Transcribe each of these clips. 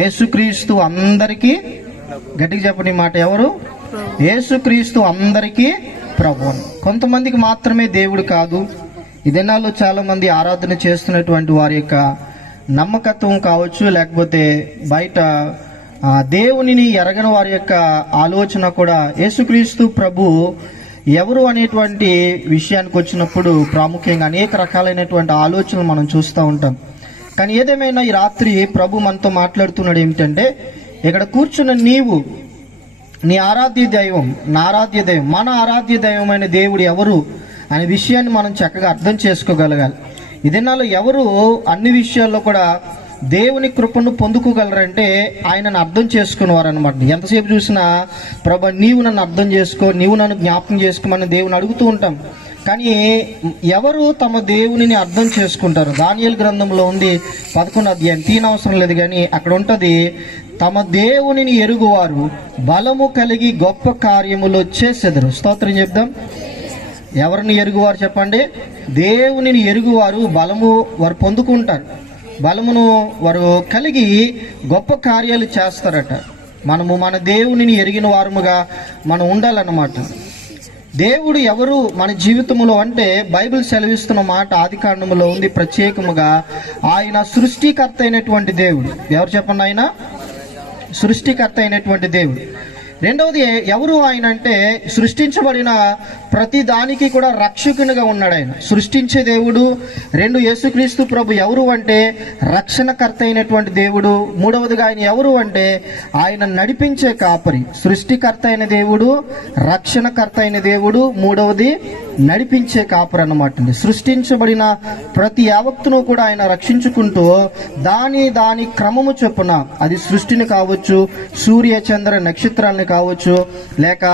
యేసుక్రీస్తు అందరికీ గట్టిగా చెప్పని మాట ఎవరు? యేసుక్రీస్తు అందరికీ ప్రభు కొంతమందికి మాత్రమే దేవుడు కాదు. ఈ దినాల్లో చాలా మంది ఆరాధన చేస్తున్నటువంటి వారి యొక్క నమ్మకత్వం కావచ్చు లేకపోతే బయట దేవునిని ఎరగని వారి యొక్క ఆలోచన కూడా యేసుక్రీస్తు ప్రభు ఎవరు అనేటువంటి విషయానికి వచ్చినప్పుడు ప్రాముఖ్యంగా అనేక రకాలైనటువంటి ఆలోచనలు మనం చూస్తూ ఉంటాం. కానీ ఏదేమైనా ఈ రాత్రి ప్రభు మనతో మాట్లాడుతున్నాడు ఏమిటంటే ఇక్కడ కూర్చున్న నీవు నీ ఆరాధ్య దైవం నా ఆరాధ్య దైవం మన ఆరాధ్య దైవమైన దేవుడు ఎవరు? అనే విషయాన్ని మనం చక్కగా అర్థం చేసుకోగలగాలి. ఈ దినాల్లో ఎవరు అన్ని విషయాల్లో కూడా దేవుని కృపను పొందుకోగలరంటే ఆయనను అర్థం చేసుకునేవారు అనమాట ఎంతసేపు చూసినా ప్రభా నీవు నన్ను అర్థం చేసుకో నీవు నన్ను జ్ఞాపకం చేసుకోమని దేవుని అడుగుతూ ఉంటాం. కానీ ఎవరు తమ దేవునిని అర్థం చేసుకుంటారు? దానియల్ గ్రంథంలో ఉంది పదకొండు అధ్యాయం. తీనవసరం లేదు కానీ అక్కడ ఉంటుంది తమ దేవునిని ఎరుగువారు బలము కలిగి గొప్ప కార్యములు చేసేదరు. స్తోత్రం చెప్దాం. ఎవరిని ఎరుగువారు చెప్పండి? దేవునిని ఎరుగువారు బలము వారు పొందుకుంటారు. బలమును వారు కలిగి గొప్ప కార్యాలు చేస్తారట. మనము మన దేవునిని ఎరిగిన వారముగా మనం ఉండాలన్నమాట. దేవుడు ఎవరు మన జీవితంలో అంటే బైబిల్ సెలవిస్తున్న మాట ఆది కాండములో ఉంది. ప్రత్యేకముగా ఆయన సృష్టికర్త అయినటువంటి దేవుడు. ఎవరు చెప్పండి ఆయన? సృష్టికర్త అయినటువంటి దేవుడు. రెండవది ఎవరు ఆయన అంటే సృష్టించబడిన ప్రతి దానికి కూడా రక్షకునిగా ఉన్నాడు ఆయన. సృష్టించే దేవుడు రెండు యేసుక్రీస్తు ప్రభు ఎవరు అంటే రక్షణకర్త అయినటువంటి దేవుడు మూడవదిగా ఆయన ఎవరు అంటే ఆయన నడిపించే కాపరి. సృష్టికర్త అయిన దేవుడు రక్షణకర్త అయిన దేవుడు మూడవది నడిపించే కాపరి అన్నమాట అండి. సృష్టించబడిన ప్రతి యావత్తును కూడా ఆయన రక్షించుకుంటూ దాని దాని క్రమము చొప్పున అది సృష్టిని కావచ్చు సూర్య చంద్ర నక్షత్రాలను కావచ్చు లేక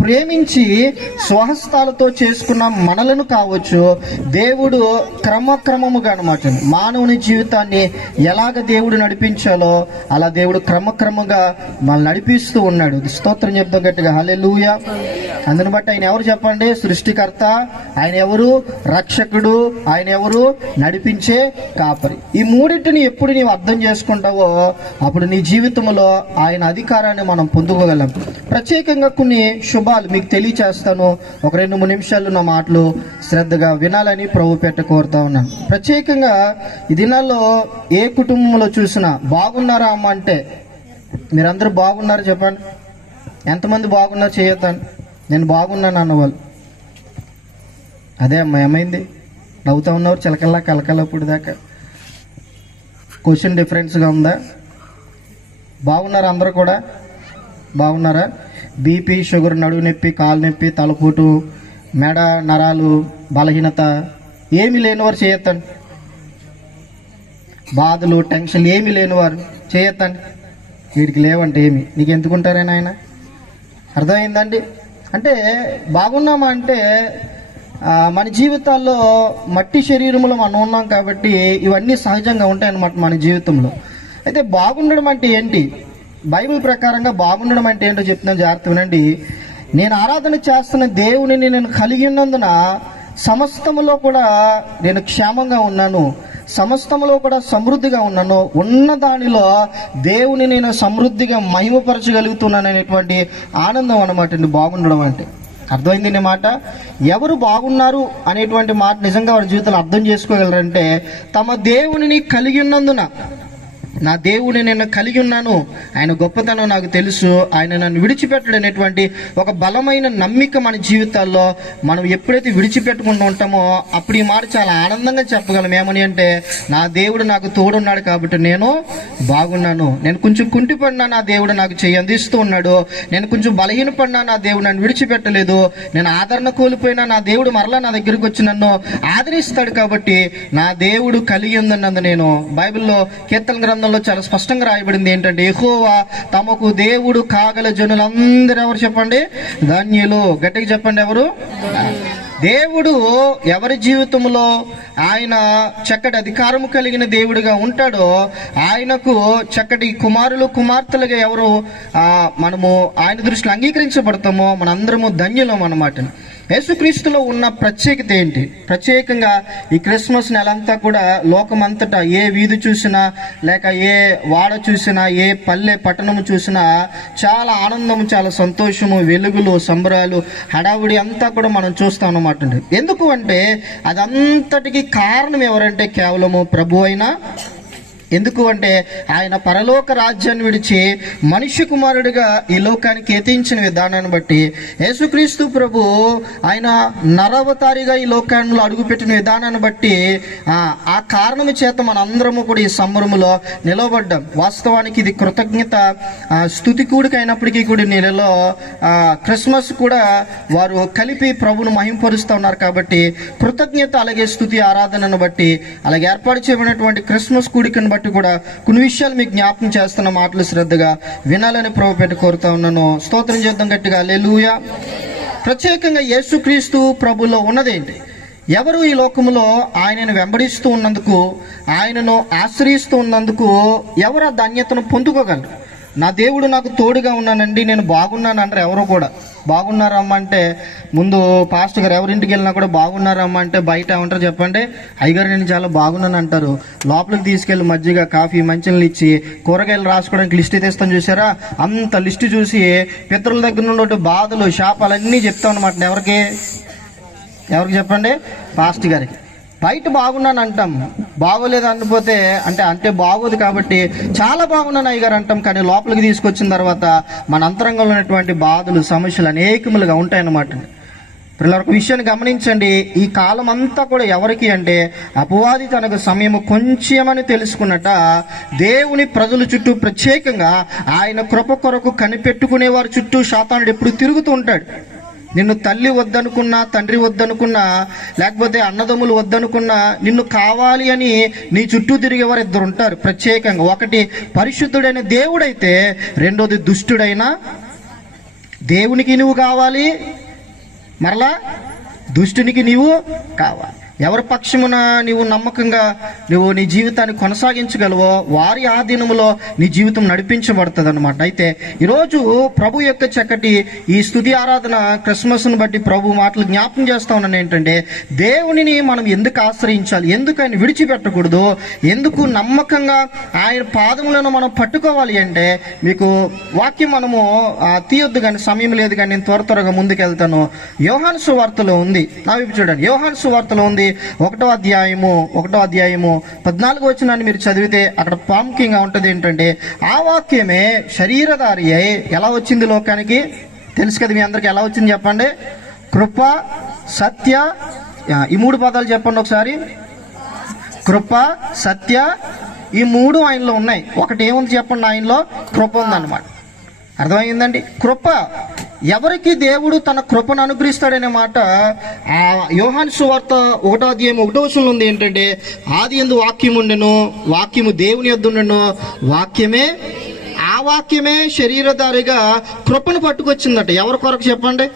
ప్రేమించి స్వహస్తాలతో చేసుకున్న మనలను కావచ్చు దేవుడు క్రమక్రమముగా అనమాట మానవుని జీవితాన్ని ఎలాగ దేవుడు నడిపించాలో అలా దేవుడు క్రమక్రమంగా మనల్ని నడిపిస్తూ ఉన్నాడు. స్తోత్రం చెప్తాం గట్టిగా. హల్లెలూయా. అందుని బట్టి ఆయన ఎవరు చెప్పండి? సృష్టికర్త. ఆయన ఎవరు? రక్షకుడు. ఆయన ఎవరు? నడిపించే కాపరి. ఈ మూడింటిని ఎప్పుడు నీవు అర్థం చేసుకుంటావో అప్పుడు నీ జీవితంలో ఆయన అధికారాన్ని మనం పొందుకోగలం. ప్రత్యేకంగా కొన్ని శుభాలు మీకు తెలియచేస్తాను. ఒక రెండు మూడు నిమిషాలు నా మాటలు శ్రద్ధగా వినాలని ప్రభు పెట్ట కోరుతా ఉన్నాను. ప్రత్యేకంగా ఈ దినాల్లో ఏ కుటుంబంలో చూసినా బాగున్నారా అమ్మ అంటే మీరందరూ బాగున్నారు చెప్పండి. ఎంతమంది బాగున్నారు చేయొద్దండి నేను బాగున్నాను అన్నవాళ్ళు. అదే అమ్మ ఏమైంది? నవ్వుతా ఉన్నవారు చిలకల్లా కలకల్లా ఇప్పుడు దాకా క్వశ్చన్ డిఫరెన్స్గా ఉందా? బాగున్నారు అందరూ కూడా? బాగున్నారా? బీపీ షుగర్ నడువు నొప్పి కాలు నొప్పి తలపోటు మెడ నరాలు బలహీనత ఏమీ లేనివారు చేయొద్దండి. బాధలు టెన్షన్ ఏమీ లేనివారు చేయొద్దండి. వీడికి లేవంటే ఏమి? నీకు ఎందుకుంటారే నాయన? అర్థమైందండి? అంటే బాగున్నామా అంటే మన జీవితాల్లో మట్టి శరీరంలో మనం ఉన్నాం కాబట్టి ఇవన్నీ సహజంగా ఉంటాయన్నమాట మన జీవితంలో. అయితే బాగుండడం అంటే ఏంటి? బైబిల్ ప్రకారంగా బాగుండడం అంటే ఏంటో చెప్తున్నాను జాగ్రత్త వినండి. నేను ఆరాధన చేస్తున్న దేవునిని నేను కలిగి ఉన్నందున సమస్తములో కూడా నేను క్షేమంగా ఉన్నాను. సమస్తములో కూడా సమృద్ధిగా ఉన్నాను. ఉన్న దానిలో దేవుని నేను సమృద్ధిగా మహిమపరచగలుగుతున్నాను అనేటువంటి ఆనందం అనమాట అండి బాగుండడం అంటే. అర్థమైంది అనే మాట? ఎవరు బాగున్నారు అనేటువంటి మాట నిజంగా వారి జీవితంలో అర్థం చేసుకోగలరంటే తమ దేవునిని కలిగి ఉన్నందున నా దేవుని నేను కలిగి ఉన్నాను. ఆయన గొప్పతనం నాకు తెలుసు. ఆయన నన్ను విడిచిపెట్టడనేటువంటి ఒక బలమైన నమ్మిక మన జీవితాల్లో మనం ఎప్పుడైతే విడిచిపెట్టుకుంటూ ఉంటామో అప్పుడు ఈ మాట చాలా ఆనందంగా చెప్పగలం. ఏమని అంటే నా దేవుడు నాకు తోడున్నాడు కాబట్టి నేను బాగున్నాను. నేను కొంచెం కుంటిపడినా నా దేవుడు నాకు చెయ్యి అందిస్తూ ఉన్నాడు. నేను కొంచెం బలహీనపడినా నా దేవుడు నన్ను విడిచిపెట్టలేదు. నేను ఆదరణ కోల్పోయినా నా దేవుడు మరలా నా దగ్గరికి వచ్చి నన్ను ఆదరిస్తాడు కాబట్టి నా దేవుడు కలిగి ఉందన్నది నేను బైబిల్లో కీర్తన గ్రంథం గ్రంథంలో చాలా స్పష్టంగా రాయబడింది ఏంటంటే ఎహోవా తమకు దేవుడు కాగల జనులందరూ ఎవరు చెప్పండి? ధన్యులు. గట్టిగా చెప్పండి ఎవరు? దేవుడు ఎవరి జీవితంలో ఆయన చక్కటి అధికారము కలిగిన దేవుడిగా ఉంటాడో ఆయనకు చక్కటి కుమారులు కుమార్తెలుగా ఎవరు మనము ఆయన దృష్టిలో అంగీకరించబడతామో మనందరము ధన్యులం అన్నమాట యేసుక్రీస్తులో ఉన్న ప్రత్యేకత ఏంటి? ప్రత్యేకంగా ఈ క్రిస్మస్ నెలంతా కూడా లోకమంతటా ఏ వీధి చూసినా లేక ఏ వాడ చూసినా ఏ పల్లె పట్టణము చూసినా చాలా ఆనందము చాలా సంతోషము వెలుగులు సంబరాలు హడావుడి అంతా కూడా మనం చూస్తాం అన్నమాట ఎందుకు అంటే అదంతటికి కారణం ఎవరంటే కేవలము ప్రభు అయినా ఎందుకు అంటే ఆయన పరలోక రాజ్యాన్ని విడిచి మనిషి కుమారుడిగా ఈ లోకానికి ఎతించిన విధానాన్ని బట్టి యేసుక్రీస్తు ప్రభు ఆయన నరవతారిగా ఈ లోకంలో అడుగుపెట్టిన విధానాన్ని బట్టి ఆ, కారణము చేత మన అందరము కూడా ఈ సంబరములో నిలవబడ్డాం. వాస్తవానికి ఇది కృతజ్ఞత స్థుతి స్తుతి అయినప్పటికీ కూడా నెలలో క్రిస్మస్ కూడా వారు కలిపి ప్రభును మహింపరుస్తూ ఉన్నారు కాబట్టి కృతజ్ఞత అలాగే స్తుతి ఆరాధనను బట్టి అలాగే ఏర్పాటు చేయబడినటువంటి క్రిస్మస్ కూడికను బట్టి కూడా కొన్ని విషయాలు మీకు జ్ఞాపకం చేస్తున్న మాటలు శ్రద్ధగా వినాలని ప్రభు పెట్టి కోరుతా ఉన్నాను. స్తోత్రం చేద్దాం గట్టిగా. లెలుయా ప్రత్యేకంగా యేసుక్రీస్తు ప్రభులో ఉన్నదేంటి ఎవరు ఈ లోకంలో ఆయనను వెంబడిస్తూ ఉన్నందుకు ఆయనను ఆశ్రయిస్తూ ఉన్నందుకు ఎవరు ఆ ధన్యతను పొందుకోగలరు? నా దేవుడు నాకు తోడుగా ఉన్నానండి నేను బాగున్నాను అంటారు ఎవరు కూడా. బాగున్నారమ్మ అంటే ముందు పాస్ట్ గారు ఎవరింటికి వెళ్ళినా కూడా బాగున్నారమ్మ అంటే బయట ఏమంటారు చెప్పండి? అయ్యగారు నేను చాలా బాగున్నాను అంటారు. లోపలికి తీసుకెళ్ళి మజ్జిగ కాఫీ మంచినీళ్ళు ఇచ్చి కూరగాయలు రాసుకోవడానికి లిస్ట్ తెస్తాను చూసారా? అంత లిస్ట్ చూసి పితరుల దగ్గర నుండి బాధలు శాపాలన్నీ చెప్తాం అనమాట ఎవరికి? ఎవరికి చెప్పండి? పాస్ట్ గారికి. బయట బాగున్నాను అంటాం. బాగోలేదు అనిపోతే అంటే అంటే బాగోదు కాబట్టి చాలా బాగున్నాను అయ్యగారు అంటాం. కానీ లోపలికి తీసుకొచ్చిన తర్వాత మన అంతరంగంలో ఉన్నటువంటి బాధలు సమస్యలు అనేకములుగా ఉంటాయన్నమాట. పిల్లల ఒక విషయాన్ని గమనించండి. ఈ కాలం అంతా కూడా ఎవరికి అంటే అపవాది తనకు సమయము కొంచెమని తెలుసుకున్నట దేవుని ప్రజల చుట్టూ ప్రత్యేకంగా ఆయన కృప కొరకు కనిపెట్టుకునే వారి చుట్టూ శాతానుడు ఎప్పుడు తిరుగుతూ ఉంటాడు. నిన్ను తల్లి వద్దనుకున్నా తండ్రి వద్దనుకున్నా లేకపోతే అన్నదమ్ములు వద్దనుకున్నా నిన్ను కావాలి అని నీ చుట్టూ తిరిగేవారు ఇద్దరు ఉంటారు ప్రత్యేకంగా. ఒకటి పరిశుద్ధుడైన దేవుడైతే రెండోది దుష్టుడైనా దేవునికి నువ్వు కావాలి మరలా దుష్టునికి నీవు కావాలి. ఎవరి పక్షమున నీవు నమ్మకంగా నువ్వు నీ జీవితాన్ని కొనసాగించగలవో వారి ఆధీనములో నీ జీవితం నడిపించబడుతుంది అనమాట అయితే ఈరోజు ప్రభు యొక్క చక్కటి ఈ స్థుతి ఆరాధన క్రిస్మస్ను బట్టి ప్రభు మాటలు జ్ఞాపం చేస్తా ఉన్నాను. ఏంటంటే దేవునిని మనం ఎందుకు ఆశ్రయించాలి? ఎందుకు ఆయన విడిచిపెట్టకూడదు? ఎందుకు నమ్మకంగా ఆయన పాదములను మనం పట్టుకోవాలి అంటే మీకు వాక్యం మనము తీయొద్దు కానీ సమయం లేదు కానీ నేను త్వర త్వరగా ముందుకు వెళ్తాను యోహాను సువార్తలో ఉంది. నా చూడండి. యోహాను సువార్తలో ఉంది. ఒకటో అధ్యాయము ఒకటో అధ్యాయము పద్నాలుగు వచ్చినాన్ని మీరు చదివితే అక్కడ ప్రాముఖ్యంగా ఉంటుంది ఏంటంటే ఆ వాక్యమే శరీరధారి అయి ఎలా వచ్చింది లోకానికి? తెలుసు కదా మీ అందరికి ఎలా వచ్చింది చెప్పండి? కృప సత్య ఈ మూడు పదాలు చెప్పండి ఒకసారి. కృప సత్య ఈ మూడు ఆయనలో ఉన్నాయి. ఒకటి ఏముంది చెప్పండి ఆయనలో? కృప ఉందన్నమాట. అర్థమైందండి? కృప. ఎవరికి దేవుడు తన కృపను అనుగ్రహిస్తాడనే మాట ఆ యోహాన్ సువార్త ఒకటో అధ్యాయం ఒకటో వచనంలో ఉంది ఏంటంటే ఆది ఎందు వాక్యం ఉండెను వాక్యము దేవుని యొద్ద ఉండెను వాక్యమే ఆ వాక్యమే శరీరధారిగా కృపను పట్టుకొచ్చిందట. ఎవరి కొరకు చెప్పండి?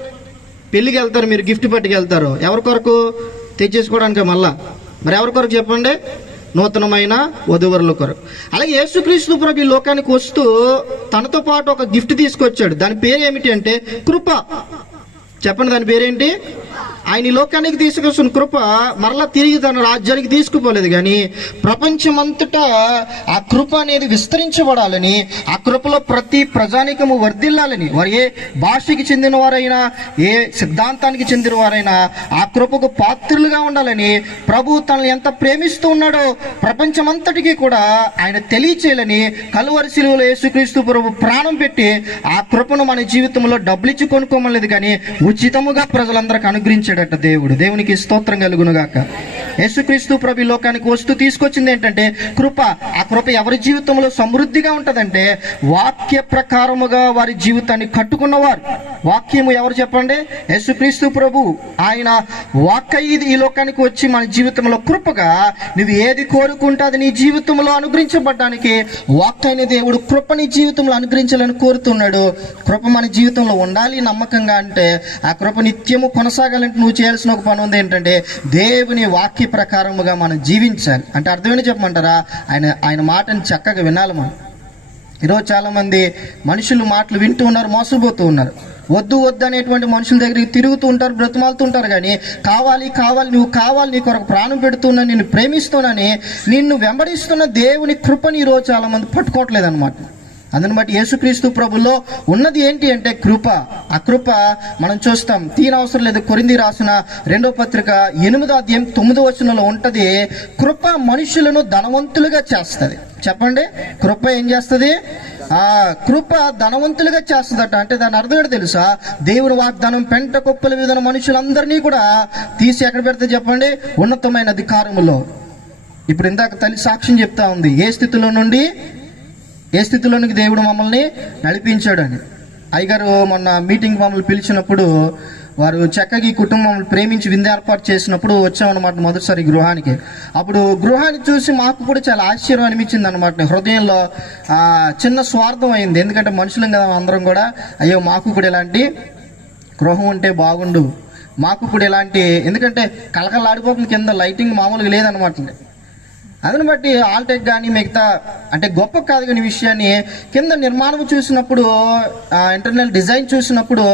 పెళ్ళికి వెళ్తారు మీరు గిఫ్ట్ పట్టుకెళ్తారు. ఎవరి కొరకు? తెచ్చేసుకోవడానికి మళ్ళా? మరి ఎవరి కొరకు చెప్పండి? నూతనమైన వధువరుల కొరకు. అలాగే యేసుక్రీస్తు ప్రభు ఈ లోకానికి వస్తూ తనతో పాటు ఒక గిఫ్ట్ తీసుకొచ్చాడు. దాని పేరు ఏమిటి అంటే కృప. చెప్పండి దాని పేరేంటి? ఆయన ఈ లోకానికి తీసుకొచ్చిన కృప మరలా తిరిగి తన రాజ్యానికి తీసుకుపోలేదు కానీ ప్రపంచమంతటా ఆ కృప అనేది విస్తరించబడాలని ఆ కృపలో ప్రతి ప్రజానికము వర్ధిల్లాలని వారు ఏ భాషకి చెందిన వారైనా ఏ సిద్ధాంతానికి చెందిన వారైనా ఆ కృపకు పాత్రులుగా ఉండాలని ప్రభు తనను ఎంత ప్రేమిస్తూ ఉన్నాడో ప్రపంచమంతటికి కూడా ఆయన తెలియచేయాలని కలువరి శిలువలో యేసుక్రీస్తు ప్రభు ప్రాణం పెట్టి ఆ కృపను మన జీవితంలో డబ్బులిచ్చి కొనుక్కోమలేదు కానీ ఉచితముగా ప్రజలందరికి అనుగ్రహించాడట దేవుడు. దేవునికి స్తోత్రం కలుగునుగాక. యేసుక్రీస్తు ప్రభు ఈ లోకానికి వస్తూ తీసుకొచ్చింది ఏంటంటే కృప. ఆ కృప ఎవరి జీవితంలో సమృద్ధిగా ఉంటదంటే వాక్య ప్రకారముగా వారి జీవితాన్ని కట్టుకున్నవారు. వాక్యము ఎవరు చెప్పండి? యేసుక్రీస్తు ప్రభు. ఆయన వాక్య ఇది ఈ లోకానికి వచ్చి మన జీవితంలో కృపగా నువ్వు ఏది కోరుకుంటే అది నీ జీవితంలో అనుగ్రహించబడ్డానికి వాక్య దేవుడు కృప నీ జీవితంలో అనుగ్రహించాలని కోరుతున్నాడు. కృప మన జీవితంలో ఉండాలి నమ్మకంగా అంటే ఆ కృప నిత్యము కొనసాగాలంటే నువ్వు చేయాల్సిన ఒక పని ఉంది ఏంటంటే దేవుని వాక్య ప్రకారముగా మనం జీవించాలి. అంటే అర్థమని చెప్పమంటారా? ఆయన ఆయన మాటని చక్కగా వినాలి మనం. ఈరోజు చాలామంది మనుషులు మాటలు వింటూ ఉన్నారు మోసపోతూ ఉన్నారు. వద్దు వద్దు అనేటువంటి మనుషుల దగ్గరికి తిరుగుతూ ఉంటారు బ్రతిమాలుతూ ఉంటారు కానీ కావాలి కావాలి నువ్వు కావాలి నీ కొరకు ప్రాణం పెడుతున్నా నిన్ను ప్రేమిస్తున్నానని నిన్ను వెంబడిస్తున్న దేవుని కృపని ఈరోజు చాలా మంది పట్టుకోవట్లేదు అనమాట అందుని బట్టి యేసుక్రీస్తు ప్రభుల్లో ఉన్నది ఏంటి అంటే కృప. ఆ కృప మనం చూస్తాం. తీన అవసరం లేదు. కొరింది రాసిన రెండో పత్రిక ఎనిమిదో అధ్యాయం తొమ్మిదో వచనంలో ఉంటది కృప మనుషులను ధనవంతులుగా చేస్తుంది. చెప్పండి. కృప ఏం చేస్తుంది? ఆ కృప ధనవంతులుగా చేస్తుందట. అంటే దాని అర్థం ఏంటో తెలుసా? దేవుని వాగ్దానం పెంట కుప్పల విధన మనుషులందరినీ కూడా తీసి ఎక్కడ పెడితే చెప్పండి? ఉన్నతమైన అధికారములో. ఇప్పుడు ఇందాక తల్లి సాక్ష్యం చెప్తా ఉంది. ఏ స్థితిలో నుండి? ఏ స్థితిలోనికి దేవుడు మమ్మల్ని నడిపించాడని. అయ్యగారు మొన్న మీటింగ్ మమ్మల్ని పిలిచినప్పుడు వారు చక్కగా ఈ కుటుంబం ప్రేమించి విందు ఏర్పాటు చేసినప్పుడు వచ్చామన్నమాట మొదటిసారి గృహానికి. అప్పుడు గృహాన్ని చూసి మాకు కూడా చాలా ఆశ్చర్యం అనిపించింది అనమాట హృదయంలో చిన్న స్వార్థం అయింది. ఎందుకంటే మనుషులం కదా అందరం కూడా. అయ్యో మాకు కూడా ఇలాంటి గృహం ఉంటే బాగుండు. మాకు కూడా ఇలాంటి ఎందుకంటే కలకలాడిపోతుంది కింద. లైటింగ్ మామూలుగా లేదనమాట అందుని బట్టి ఆల్టెక్ కానీ మిగతా అంటే గొప్ప కాదు కానీ విషయాన్ని కింద నిర్మాణం చూసినప్పుడు ఇంటర్నల్ డిజైన్ చూసినప్పుడు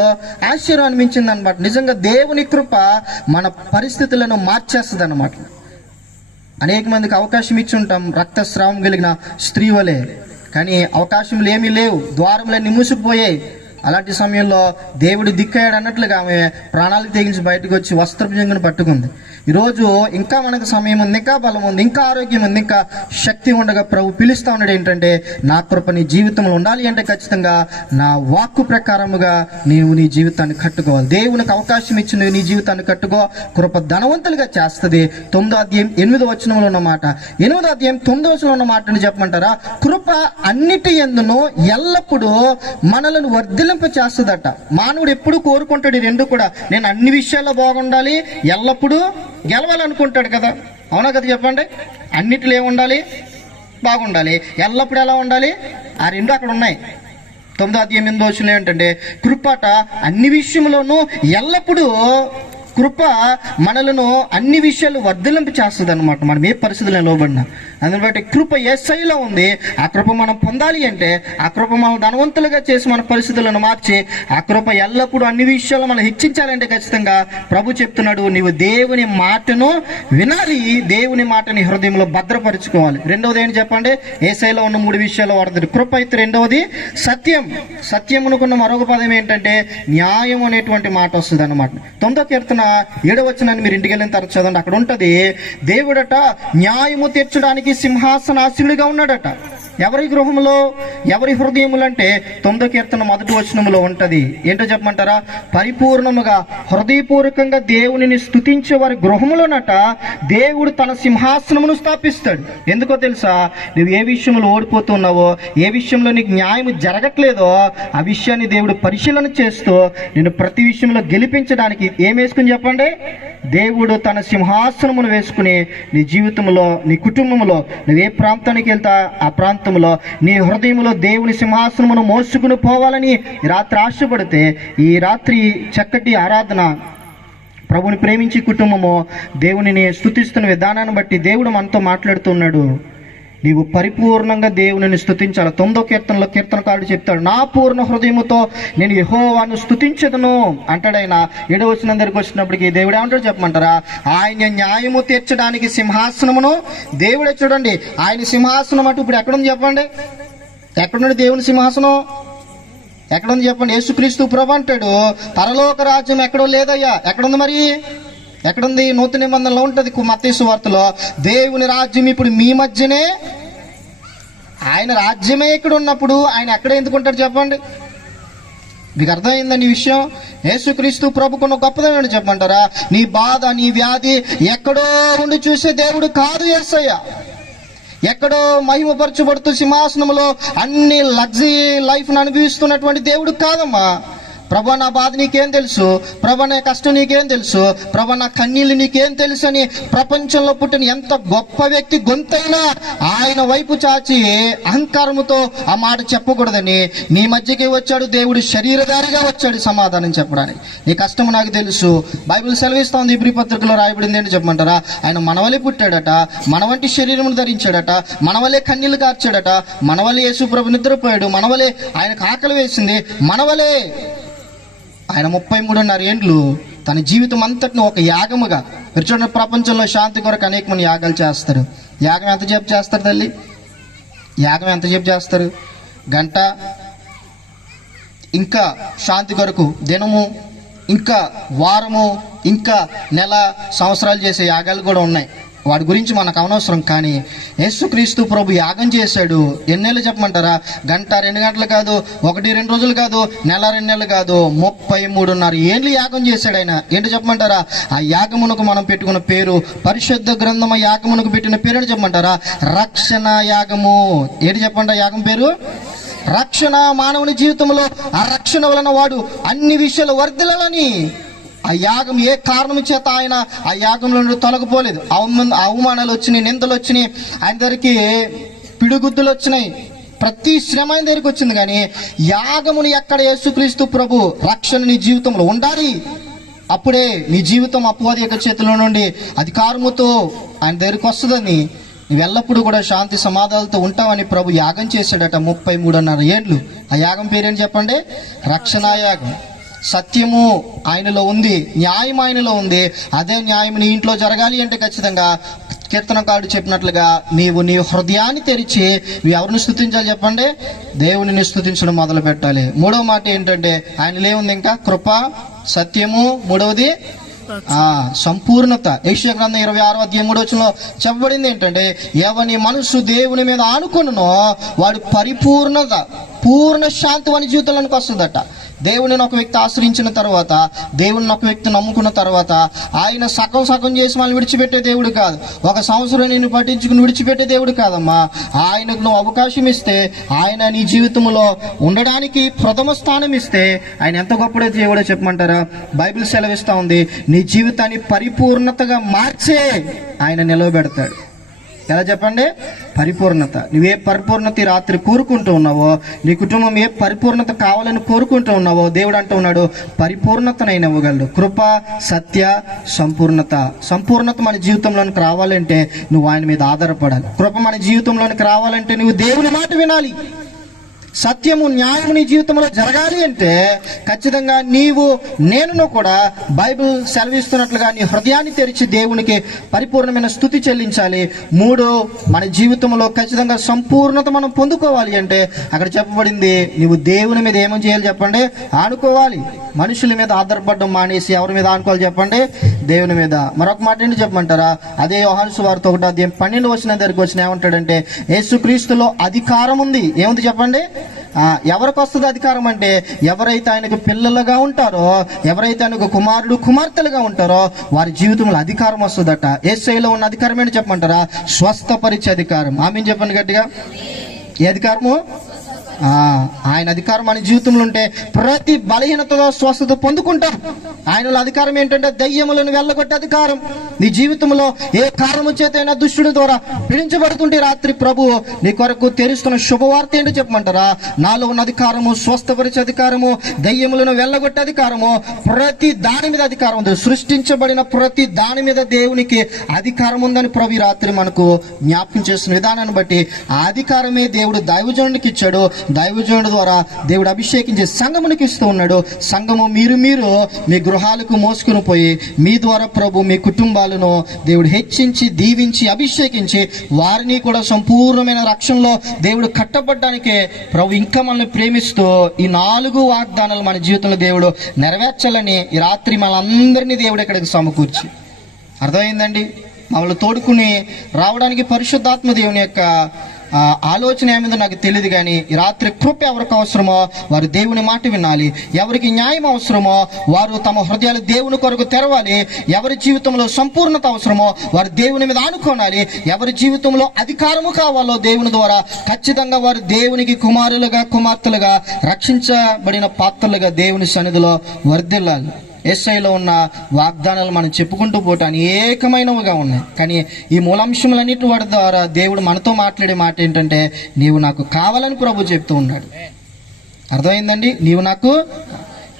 ఆశ్చర్యం అనిపించింది అనమాట నిజంగా దేవుని కృప మన పరిస్థితులను మార్చేస్తుంది అనమాట అనేక మందికి అవకాశం ఇచ్చి ఉంటాం రక్తస్రావం కలిగిన స్త్రీ వలె. కానీ అవకాశములు ఏమీ లేవు. ద్వారములన్నీ మూసుకుపోయాయి అలాంటి సమయంలో దేవుడు దిక్కయ్యాడు అన్నట్లుగా ఆమె ప్రాణాలకు తెగించి బయటకు వచ్చి వస్త్రపుజంగును పట్టుకుంది. ఈరోజు ఇంకా మనకు సమయం ఉంది ఇంకా బలం ఉంది ఇంకా ఆరోగ్యం ఉంది ఇంకా శక్తి ఉండగా ప్రభు పిలుస్తా ఉన్నాడు ఏంటంటే నా కృప నీ జీవితంలో ఉండాలి అంటే ఖచ్చితంగా నా వాక్కు ప్రకారముగా నీవు నీ జీవితాన్ని కట్టుకోవాలి. దేవునికి అవకాశం ఇచ్చిన నీ జీవితాన్ని కట్టుకో కృప ధనవంతులుగా చేస్తుంది. తొమ్మిదో అధ్యాయం ఎనిమిదో వచనంలో ఉన్న మాట. ఎనిమిదో అధ్యాయం తొమ్మిదో వచనంలో ఉన్న మాటని చెప్పమంటారా? కృప అన్నిటి ఎందునో ఎల్లప్పుడూ మనలను వర్ధిలింప చేస్తుందట. మానవుడు ఎప్పుడు కోరుకుంటాడు ఈ రెండు కూడా. నేను అన్ని విషయాల్లో బాగుండాలి ఎల్లప్పుడూ గెలవాలనుకుంటాడు కదా. అవునా కదా చెప్పండి? అన్నిటిలో ఏముండాలి బాగుండాలి. ఎల్లప్పుడూ ఎలా ఉండాలి? ఆ రెండు అక్కడ ఉన్నాయి. తొమ్మిదో అధ్యాయం ఎనిమిదో వచ్చిన ఏంటంటే కృపట అన్ని విషయంలోనూ ఎల్లప్పుడూ కృప మనలను అన్ని విషయాలు వర్ధలింపు చేస్తుంది అనమాట మనం ఏ పరిస్థితుల్లో లోబడినా. అందుని బట్టి కృప ఏ స్థాయిలో ఉంది. ఆ కృప మనం పొందాలి అంటే ఆ కృప మనం ధనవంతులుగా చేసి మన పరిస్థితులను మార్చి ఆ కృప ఎల్లప్పుడూ అన్ని విషయాలు మనం హెచ్చించాలంటే ఖచ్చితంగా ప్రభు చెప్తున్నాడు నీవు దేవుని మాటను వినాలి. దేవుని మాటని హృదయంలో భద్రపరుచుకోవాలి. రెండవది ఏంటి చెప్పండి? ఏ స్థాయిలో ఉన్న మూడు విషయాలు వాడుతుంది కృప అయితే రెండవది సత్యం. సత్యం అనుకున్న మరొక పదం ఏంటంటే న్యాయం అనేటువంటి మాట వస్తుంది అనమాట తొమ్మిదో కీర్తన ఏడవ వచనాన్ని మీరు ఇంటికి వెళ్ళిన తర్వాత చదవండి. అక్కడ ఉంటది దేవుడట న్యాయము తీర్చడానికి సింహాసనాశీనుడిగా ఉన్నాడట. ఎవరి గృహంలో ఎవరి హృదయములు అంటే తొమ్మిదో కీర్తన మొదటి వచనములో ఉంటది. ఏంటో చెప్పమంటారా? పరిపూర్ణముగా హృదయపూర్వకంగా దేవునిని స్తుతించే వారి గృహములోనట దేవుడు తన సింహాసనమును స్థాపిస్తాడు. ఎందుకో తెలుసా? నువ్వు ఏ విషయంలో ఓడిపోతున్నావో ఏ విషయంలో నీకు న్యాయం జరగట్లేదో ఆ విషయాన్ని దేవుడు పరిశీలన చేస్తూ నేను ప్రతి విషయంలో గెలిపించడానికి ఏమేసుకుని చెప్పండి? దేవుడు తన సింహాసనమును వేసుకుని నీ జీవితంలో నీ కుటుంబంలో నువ్వు ఏ ప్రాంతానికి వెళ్తా ఆ ప్రాంతంలో నీ హృదయంలో దేవుని సింహాసనమును మోసుకుని పోవాలని రాత్రి ఆశపడితే ఈ రాత్రి చక్కటి ఆరాధన ప్రభుని ప్రేమించి కుటుంబము దేవునిని స్థుతిస్తున్న విధానాన్ని బట్టి దేవుడు మనతో మాట్లాడుతున్నాడు నీవు పరిపూర్ణంగా దేవుని స్థుతించాలి తొమ్మిదో కీర్తనలో కీర్తనకారుడు చెప్తాడు నా పూర్ణ హృదయముతో నేను యహోవాను స్థుతించదును అంటాడు ఆయన. వచ్చిన దగ్గరికి వచ్చినప్పటికి దేవుడు ఏమంటాడు చెప్పమంటారా? ఆయన న్యాయము తీర్చడానికి సింహాసనమును దేవుడే చూడండి ఆయన సింహాసనం అటు ఇప్పుడు ఎక్కడుంది చెప్పండి? ఎక్కడుంది దేవుని సింహాసనం? ఎక్కడుంది చెప్పండి? యేసుక్రీస్తు ప్రభు అంటాడు పరలోక రాజ్యం ఎక్కడో లేదయ్యా. ఎక్కడుంది మరి? ఎక్కడుంది? నూతన నిబంధనలో ఉంటుంది మత్తీసు వార్తలో. దేవుని రాజ్యం ఇప్పుడు మీ మధ్యనే. ఆయన రాజ్యమే ఇక్కడ ఉన్నప్పుడు ఆయన ఎక్కడ ఎందుకుంటాడు చెప్పండి? మీకు అర్థమైందండి ఈ విషయం? యేసుక్రీస్తు ప్రభుకున్న గొప్పదేమని చెప్పంటారా చెప్పమంటారా? నీ బాధ నీ వ్యాధి ఎక్కడో ఉండి చూసే దేవుడు కాదు యేసయ్య ఎక్కడో మహిమపరచబడుతూ సింహాసనంలో అన్ని లగ్జరీ లైఫ్ను అనుభవిస్తున్నటువంటి దేవుడు కాదమ్మా. ప్రభా నా బాధ నీకేం తెలుసు? ప్రభ నా కష్టం నీకేం తెలుసు? ప్రభ నా కన్నీళ్ళు నీకేం తెలుసు అని ప్రపంచంలో పుట్టిన ఎంత గొప్ప వ్యక్తి గొంతైనా ఆయన వైపు చాచి అహంకారముతో ఆ మాట చెప్పకూడదని నీ మధ్యకి వచ్చాడు దేవుడు శరీరధారిగా వచ్చాడు సమాధానం చెప్పడానికి. నీ కష్టం నాకు తెలుసు. బైబిల్ సెలవిస్తోంది ఇప్పుడు ఇబ్రి పత్రికలో రాయబడింది అని చెప్పమంటారా? ఆయన మనవలే పుట్టాడట మన వంటి శరీరమును ధరించాడట మనవలే కన్నీళ్ళు కార్చాడట మనవలే యేసు ప్రభు నిద్రపోయాడు మనవలే ఆయనకు ఆకలి వేసింది మనవలే ఆయన ముప్పై మూడున్నర ఏండ్లు తన జీవితం అంతటిని ఒక యాగముగా మీరు చూడండి ప్రపంచంలో శాంతి కొరకు అనేక మంది యాగాలు చేస్తారు. యాగం ఎంత చేపు చేస్తారు తల్లి? యాగం ఎంత చేపు చేస్తారు? గంట ఇంకా శాంతి కొరకు దినము ఇంకా వారము ఇంకా నెల సంవత్సరాలు చేసే యాగాలు కూడా ఉన్నాయి. వాడి గురించి మనకు అనవసరం కానీ యేసుక్రీస్తు ప్రభు యాగం చేశాడు. ఎన్నేళ్ళు చెప్పమంటారా? గంట రెండు గంటలు కాదు ఒకటి రెండు రోజులు కాదు నెల రెండు నెలలు కాదు ముప్పై మూడున్నర ఏళ్ళు యాగం చేశాడు ఆయన. ఏంటి చెప్పమంటారా? ఆ యాగమునకు మనం పెట్టుకున్న పేరు పరిశుద్ధ గ్రంథం యాగమునకు పెట్టిన పేరు ఏంటి చెప్పమంటారా? రక్షణ యాగము. ఏంటి చెప్పండి యాగం పేరు? రక్షణ మానవుని జీవితంలో ఆ రక్షణ వలన వాడు అన్ని విషయాలు వర్ధిల్లాలని. ఆ యాగం ఏ కారణం చేత ఆయన ఆ యాగంలో నుండి తొలగిపోలేదు? అవమాన అవమానాలు వచ్చినాయి నిందలు వచ్చినాయి ఆయన దగ్గరికి పిడుగుద్దులు వచ్చినాయి. ప్రతి శ్రమ ఆయన దగ్గరికి వచ్చింది కానీ యాగముని ఎక్కడ యేసుక్రీస్తు ప్రభు రక్షణ నీ జీవితంలో ఉండాలి? అప్పుడే నీ జీవితం అపవాది యొక్క చేతిలో నుండి అధికారముతో ఆయన దగ్గరికి వస్తుందని నువ్వు ఎల్లప్పుడూ కూడా శాంతి సమాధానాలతో ఉంటావని ప్రభు యాగం చేశాడట ముప్పై మూడున్నర ఏండ్లు ఆ యాగం పేరేంటి చెప్పండి? రక్షణ యాగం. సత్యము ఆయనలో ఉంది న్యాయం ఆయనలో ఉంది. అదే న్యాయం నీ ఇంట్లో జరగాలి అంటే ఖచ్చితంగా కీర్తనకారుడు చెప్పినట్లుగా నీవు నీ హృదయాన్ని తెరిచి ఎవరిని స్థుతించాలి చెప్పండి? దేవుని స్థుతించడం మొదలు పెట్టాలి. మూడవ మాట ఏంటంటే ఆయనలో ఏముంది ఇంకా? కృప సత్యము మూడవది ఆ సంపూర్ణత. యక్ష గ్రంథం ఇరవై ఆరో అధ్యాయం మూడో వచ్చినలో చెప్పబడింది ఏంటంటే ఎవని మనసు దేవుని మీద ఆనుకున్ననో వాడు పరిపూర్ణత. పూర్ణ శాంతి వాని జీవితంలోనికి వస్తుందట. దేవుని ఒక వ్యక్తి ఆశ్రయించిన తర్వాత దేవుని ఒక వ్యక్తి నమ్ముకున్న తర్వాత ఆయన సగం సగం చేసి మనల్ని విడిచిపెట్టే దేవుడు కాదు. ఒక సంవత్సరం నేను పట్టించుకుని విడిచిపెట్టే దేవుడు కాదమ్మా. ఆయనకు నువ్వు అవకాశం ఇస్తే ఆయన నీ జీవితంలో ఉండడానికి ప్రథమ స్థానం ఇస్తే ఆయన ఎంత గొప్పడో దేవుడో చెప్పమంటారా? బైబిల్ సెలవిస్తూ ఉంది నీ జీవితాన్ని పరిపూర్ణతగా మార్చే ఆయన నిలవబెడతాడు. ఎలా చెప్పండి? పరిపూర్ణత. నువ్వే పరిపూర్ణత రాత్రి కోరుకుంటూ ఉన్నావో నీ కుటుంబం ఏ పరిపూర్ణత కావాలని కోరుకుంటూ ఉన్నావో దేవుడు అంటూ ఉన్నాడు పరిపూర్ణతనైన ఇవ్వగలడు కృప సత్య సంపూర్ణత. సంపూర్ణత మన జీవితంలోనికి రావాలంటే నువ్వు ఆయన మీద ఆధారపడాలి. కృప మన జీవితంలోనికి రావాలంటే నువ్వు దేవుని మాట వినాలి. సత్యము న్యాయము నీ జీవితంలో జరగాలి అంటే ఖచ్చితంగా నీవు నేనును కూడా బైబిల్ సెలవిస్తున్నట్లుగా నీ హృదయాన్ని తెరిచి దేవునికి పరిపూర్ణమైన స్థుతి చెల్లించాలి. మూడు మన జీవితంలో ఖచ్చితంగా సంపూర్ణత మనం పొందుకోవాలి అంటే అక్కడ చెప్పబడింది నీవు దేవుని మీద ఏమని చేయాలి చెప్పండి? ఆనుకోవాలి. మనుషుల మీద ఆధారపడడం మానేసి ఎవరి మీద ఆనుకోవాలి చెప్పండి? దేవుని మీద. మరొక మాట ఏంటి చెప్పమంటారా? అదే యోహాన్సు వారితో ఒకటి అదే పన్నెండు వచ్చిన దగ్గరికి వచ్చిన ఏమంటాడంటే యేసుక్రీస్తులో అధికారం ఉంది. ఏముంది చెప్పండి? ఎవరికి వస్తుంది అధికారం అంటే ఎవరైతే ఆయనకు పిల్లలుగా ఉంటారో ఎవరైతే ఆయనకు కుమారుడు కుమార్తెలుగా ఉంటారో వారి జీవితంలో అధికారం వస్తుందట. ఏసైలో ఉన్న అధికారం ఏంటి చెప్పమంటారా? స్వస్థపరిచే అధికారం. ఆమె చెప్పండి గట్టిగా? ఏ అధికారము? ఆయన అధికారం మన జీవితంలో ఉంటే ప్రతి బలహీనతలో స్వస్థత పొందుకుంటాం. ఆయనలో అధికారం ఏంటంటే దయ్యములను వెళ్ళగొట్టే అధికారం. నీ జీవితంలో ఏ కారణము చేతైనా దుష్టుడి ద్వారా పీడించబడుతుంటే రాత్రి ప్రభు నీ కొరకు తెరుస్తున్న శుభవార్త ఏంటో చెప్పమంటారా? నాలో ఉన్న అధికారము స్వస్థపరిచే అధికారము దయ్యములను వెళ్ళగొట్టే అధికారము ప్రతి దాని మీద అధికారం ఉంది. సృష్టించబడిన ప్రతి దాని మీద దేవునికి అధికారం ఉందని ప్రభు రాత్రి మనకు జ్ఞాపకం చేసిన విధానాన్ని బట్టి ఆ అధికారమే దేవుడు దైవజనునికి ఇచ్చాడు. దైవజనుడు ద్వారా దేవుడు అభిషేకించి సంఘమునికి ఇస్తూ ఉన్నాడు. సంఘము మీరు మీరు మీ గృహాలకు మోసుకుని పోయి మీ ద్వారా ప్రభు మీ కుటుంబాలను దేవుడు హెచ్చించి దీవించి అభిషేకించి వారిని కూడా సంపూర్ణమైన రక్షణలో దేవుడు కట్టబడ్డానికే ప్రభు ఇంకా మనల్ని ప్రేమిస్తూ ఈ నాలుగు వాగ్దానాలు మన జీవితంలో దేవుడు నెరవేర్చాలని ఈ రాత్రి మనందరినీ దేవుడు ఇక్కడికి సమకూర్చి. అర్థమైందండి? మమ్మల్ని తోడుకుని రావడానికి పరిశుద్ధాత్మ దేవుని యొక్క ఆలోచన ఏమిందో నాకు తెలియదు కానీ రాత్రి కృప ఎవరికి అవసరమో వారు దేవుని మాట వినాలి. ఎవరికి న్యాయం అవసరమో వారు తమ హృదయాలు దేవుని కొరకు తెరవాలి. ఎవరి జీవితంలో సంపూర్ణత అవసరమో వారు దేవుని మీద ఆనుకోనాలి. ఎవరి జీవితంలో అధికారము కావాలో దేవుని ద్వారా ఖచ్చితంగా వారు దేవునికి కుమారులుగా కుమార్తెలుగా రక్షించబడిన పాత్రలుగా దేవుని సన్నిధిలో వర్ధిల్లాలి. ఎస్ఐలో ఉన్న వాగ్దానాలు మనం చెప్పుకుంటూ పోతే అనేకమైనవిగా ఉన్నాయి. కానీ ఈ మూలాంశములన్నిటి వాటి ద్వారా దేవుడు మనతో మాట్లాడే మాట ఏంటంటే నీవు నాకు కావాలని ప్రభు చెప్తూ ఉన్నాడు. అర్థమైందండి? నీవు నాకు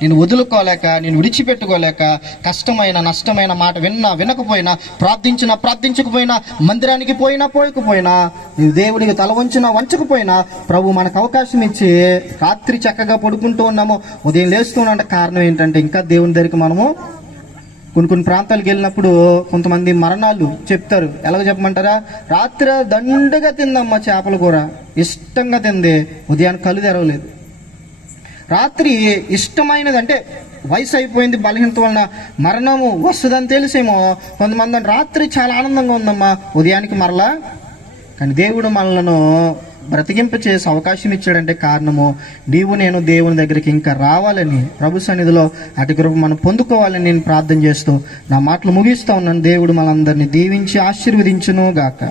నేను వదులుకోలేక నేను విడిచిపెట్టుకోలేక కష్టమైన నష్టమైన మాట విన్నా వినకపోయినా ప్రార్థించినా ప్రార్థించకపోయినా మందిరానికి పోయినా పోయకపోయినా నీవు దేవునికి తల వంచినా వంచకపోయినా ప్రభు మనకు అవకాశం ఇచ్చి రాత్రి చక్కగా పడుకుంటూ ఉన్నాము. ఉదయం లేస్తున్నాం కారణం ఏంటంటే ఇంకా దేవుని దగ్గరికి మనము కొన్ని కొన్ని ప్రాంతాలకు వెళ్ళినప్పుడు కొంతమంది మరణాలు చెప్తారు. ఎలాగ చెప్పమంటారా? రాత్రి దండగా తిందమ్మా చేపల కూర. ఇష్టంగా తింది. ఉదయాన్ని కళ్ళు తెరవలేదు. రాత్రి ఇష్టమైనది అంటే వయసు అయిపోయింది బలహీనత వలన మరణము వస్తుందని తెలిసేమో. కొంతమంది రాత్రి చాలా ఆనందంగా ఉందమ్మా ఉదయానికి మరలా. కానీ దేవుడు మనలను బ్రతికింప చేసే అవకాశం ఇచ్చాడంటే కారణము నీవు నేను దేవుని దగ్గరికి ఇంకా రావాలని ప్రభు సన్నిధిలో అటు కృప మనం పొందుకోవాలని నేను ప్రార్థన చేస్తూ నా మాటలు ముగిస్తూ ఉన్నాను. దేవుడు మనందరినీ దీవించి ఆశీర్వదించును గాక